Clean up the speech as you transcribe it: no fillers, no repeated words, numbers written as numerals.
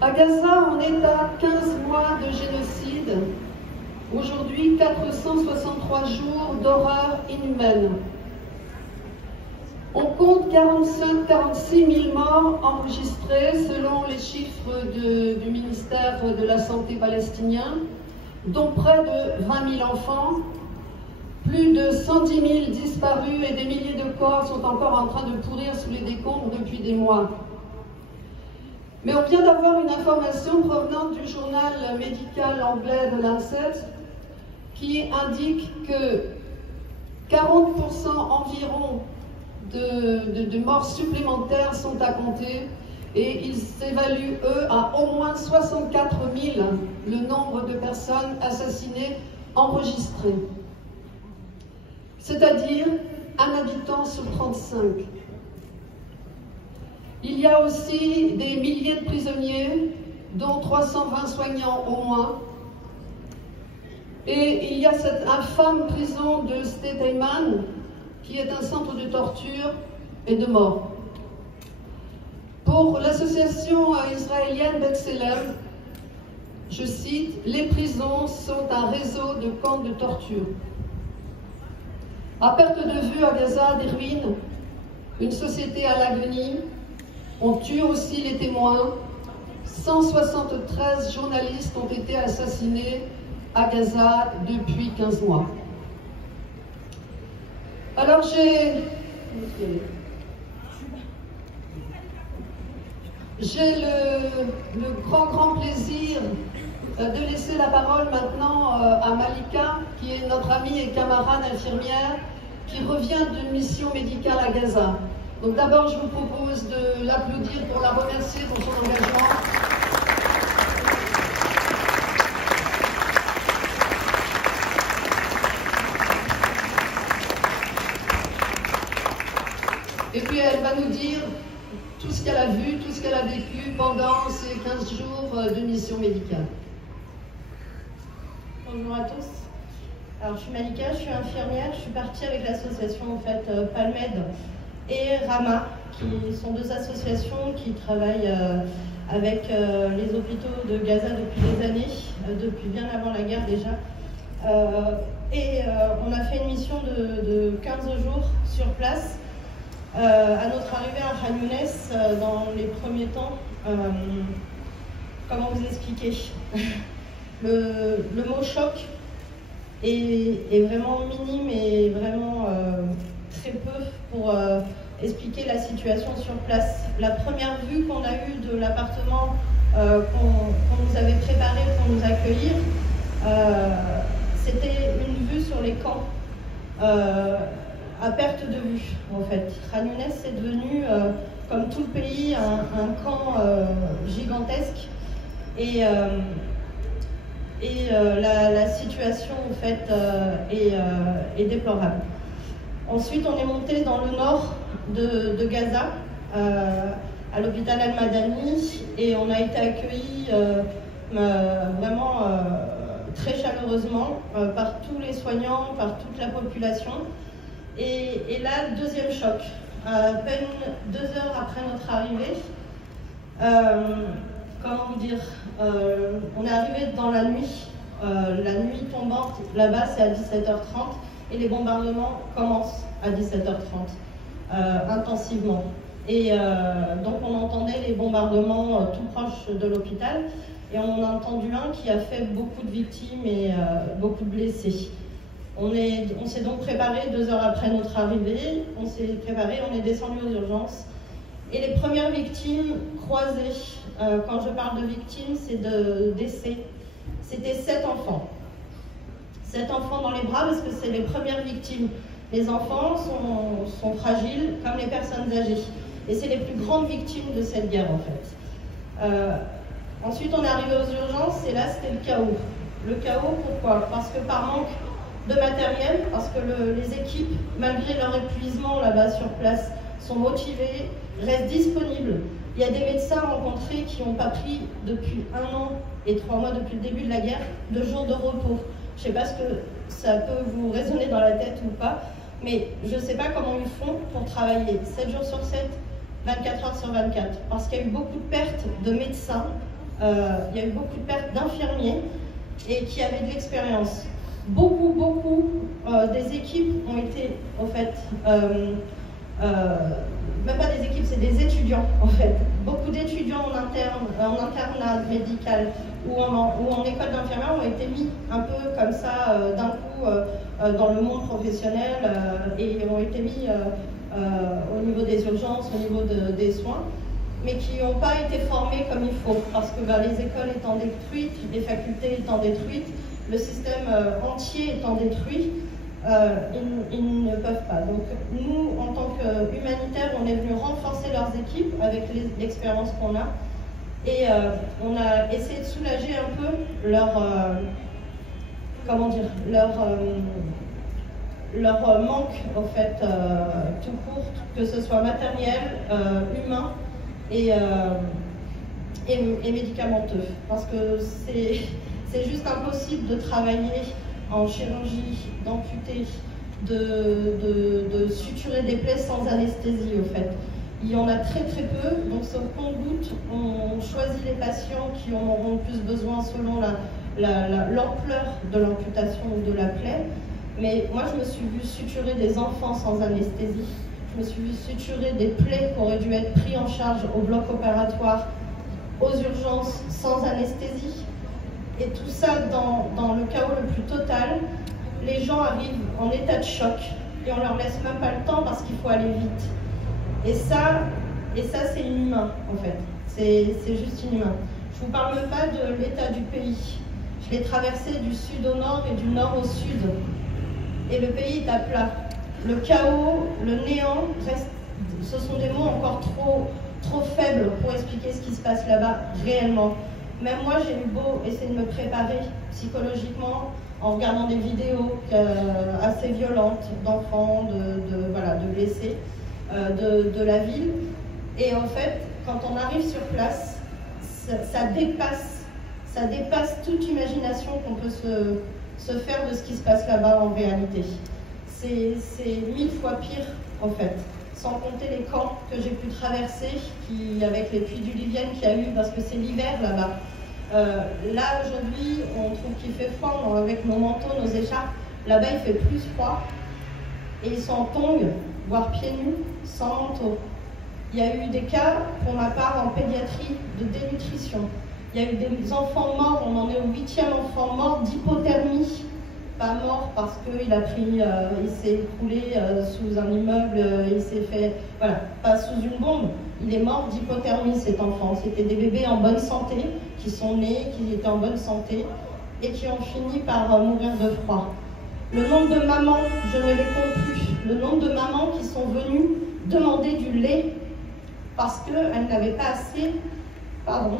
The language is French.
À Gaza, on est à 15 mois de génocide. Aujourd'hui, 463 jours d'horreur inhumaine. On compte 46 000 morts enregistrés selon les chiffres du ministère de la Santé palestinien, dont près de 20 000 enfants. Plus de 110 000 disparus et des milliers de corps sont encore en train de pourrir sous les décombres depuis des mois. Mais on vient d'avoir une information provenant du journal médical anglais de Lancet qui indique que 40% environ de morts supplémentaires sont à compter et ils évaluent, eux, à au moins 64 000 le nombre de personnes assassinées enregistrées. C'est-à-dire un habitant sur 35. Il y a aussi des milliers de prisonniers, dont 320 soignants au moins. Et il y a cette infâme prison de Sde Eiman, qui est un centre de torture et de mort. Pour l'association israélienne B'Tselem, je cite, « Les prisons sont un réseau de camps de torture. » À perte de vue à Gaza, des ruines, une société à l'agonie, on tue aussi les témoins. 173 journalistes ont été assassinés à Gaza depuis 15 mois. Alors j'ai le grand plaisir de laisser la parole maintenant à Malika, qui est notre amie et camarade infirmière, qui revient d'une mission médicale à Gaza. Donc d'abord, je vous propose de l'applaudir pour la remercier pour son engagement. Et puis elle va nous dire tout ce qu'elle a vu, tout ce qu'elle a vécu pendant ces 15 jours de mission médicale. Bonjour à tous. Alors je suis Malika, je suis infirmière, je suis partie avec l'association en fait Palmed et Rama, qui sont deux associations qui travaillent avec les hôpitaux de Gaza depuis des années, depuis bien avant la guerre déjà. On a fait une mission de 15 jours sur place. À notre arrivée à Khan Younes, dans les premiers temps, comment vous expliquer le mot choc est vraiment minime et vraiment très peu pour expliquer la situation sur place. La première vue qu'on a eue de l'appartement qu'on nous avait préparé pour nous accueillir, c'était une vue sur les camps. À perte de vue, en fait. Khan Younes est devenu, comme tout le pays, un camp gigantesque. Et la situation, en fait, est déplorable. Ensuite, on est monté dans le nord de Gaza, à l'hôpital Al-Madani, et on a été accueillis vraiment très chaleureusement par tous les soignants, par toute la population. Et là, le deuxième choc, à peine 2 heures après notre arrivée, comment vous dire, on est arrivé dans la nuit tombante, là-bas c'est à 17h30, et les bombardements commencent à 17h30, intensivement. Et donc on entendait les bombardements tout proches de l'hôpital, et on en a entendu un qui a fait beaucoup de victimes et beaucoup de blessés. On s'est donc préparé 2 heures après notre arrivée, on est descendu aux urgences. Et les premières victimes croisées, quand je parle de victimes, c'est de décès, c'était 7 enfants. 7 enfants dans les bras parce que c'est les premières victimes. Les enfants sont fragiles comme les personnes âgées. Et c'est les plus grandes victimes de cette guerre en fait. Ensuite on est arrivé aux urgences et là c'était le chaos. Le chaos pourquoi? Parce que par manque de matériel, parce que les équipes, malgré leur épuisement là-bas sur place, sont motivées, restent disponibles. Il y a des médecins rencontrés qui n'ont pas pris depuis 1 an et 3 mois depuis le début de la guerre de jours de repos. Je ne sais pas ce que ça peut vous résonner dans la tête ou pas, mais je ne sais pas comment ils font pour travailler 7 jours sur 7, 24 heures sur 24, parce qu'il y a eu beaucoup de pertes de médecins il y a eu beaucoup de pertes d'infirmiers et qui avaient de l'expérience. Beaucoup des équipes ont été, en fait, même pas des équipes, c'est des étudiants, en fait. Beaucoup d'étudiants en internat médical ou en école d'infirmière ont été mis un peu comme ça, d'un coup, dans le monde professionnel et ont été mis au niveau des urgences, au niveau des soins, mais qui n'ont pas été formés comme il faut, parce que les écoles étant détruites, les facultés étant détruites, le système entier étant détruit, ils ne peuvent pas. Donc nous, en tant qu'humanitaires, on est venu renforcer leurs équipes avec l'expérience qu'on a, et on a essayé de soulager un peu leur manque, en fait, tout court, que ce soit matériel, humain et médicamenteux, parce que c'est juste impossible de travailler en chirurgie, d'amputer, de suturer des plaies sans anesthésie, au fait. Il y en a très peu, donc sauf qu'on doute, on choisit les patients qui en auront le plus besoin selon l'ampleur de l'amputation ou de la plaie. Mais moi, je me suis vue suturer des enfants sans anesthésie. Je me suis vue suturer des plaies qui auraient dû être prises en charge au bloc opératoire, aux urgences, sans anesthésie. Et tout ça dans le chaos le plus total. Les gens arrivent en état de choc et on leur laisse même pas le temps parce qu'il faut aller vite. Et ça c'est inhumain, en fait. C'est juste inhumain. Je vous parle même pas de l'état du pays. Je l'ai traversé du sud au nord et du nord au sud. Et le pays est à plat. Le chaos, le néant, ce sont des mots encore trop faibles pour expliquer ce qui se passe là-bas réellement. Même moi, j'ai eu beau essayer de me préparer psychologiquement en regardant des vidéos assez violentes d'enfants, de blessés de la ville. Et en fait, quand on arrive sur place, ça dépasse toute imagination qu'on peut se faire de ce qui se passe là-bas en réalité. C'est 1000 fois pire, en fait. Sans compter les camps que j'ai pu traverser, avec les puits du Livienne qu'il y a eu, parce que c'est l'hiver là-bas. Là, aujourd'hui, on trouve qu'il fait froid avec nos manteaux, nos écharpes. Là-bas, il fait plus froid. Et ils sont en tongs, voire pieds nus, sans manteau. Il y a eu des cas, pour ma part, en pédiatrie, de dénutrition. Il y a eu des enfants morts, on en est au 8e enfant mort d'hypothermie. Pas mort parce qu'il il s'est écroulé sous un immeuble, il s'est fait, voilà, pas sous une bombe. Il est mort d'hypothermie, cet enfant. C'était des bébés en bonne santé, qui sont nés, qui étaient en bonne santé, et qui ont fini par mourir de froid. Le nombre de mamans, je ne les compte plus, le nombre de mamans qui sont venues demander du lait parce qu'elles n'avaient pas assez, pardon,